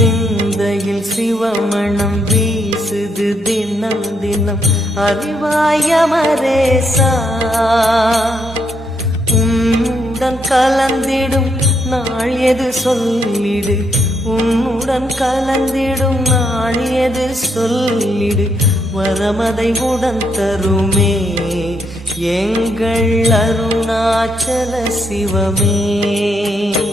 சிந்தையில் சிவமணம் வீசுது தினம் தினம் அறிவாயமரேசா உன்னுடன் கலந்திடும் நாள் எது சொல்லிடு உன்னுடன் கலந்திடும் நாள் எது சொல்லிடு வரமதை உடன் தருமே எங்கள் அருணாச்சல சிவமே.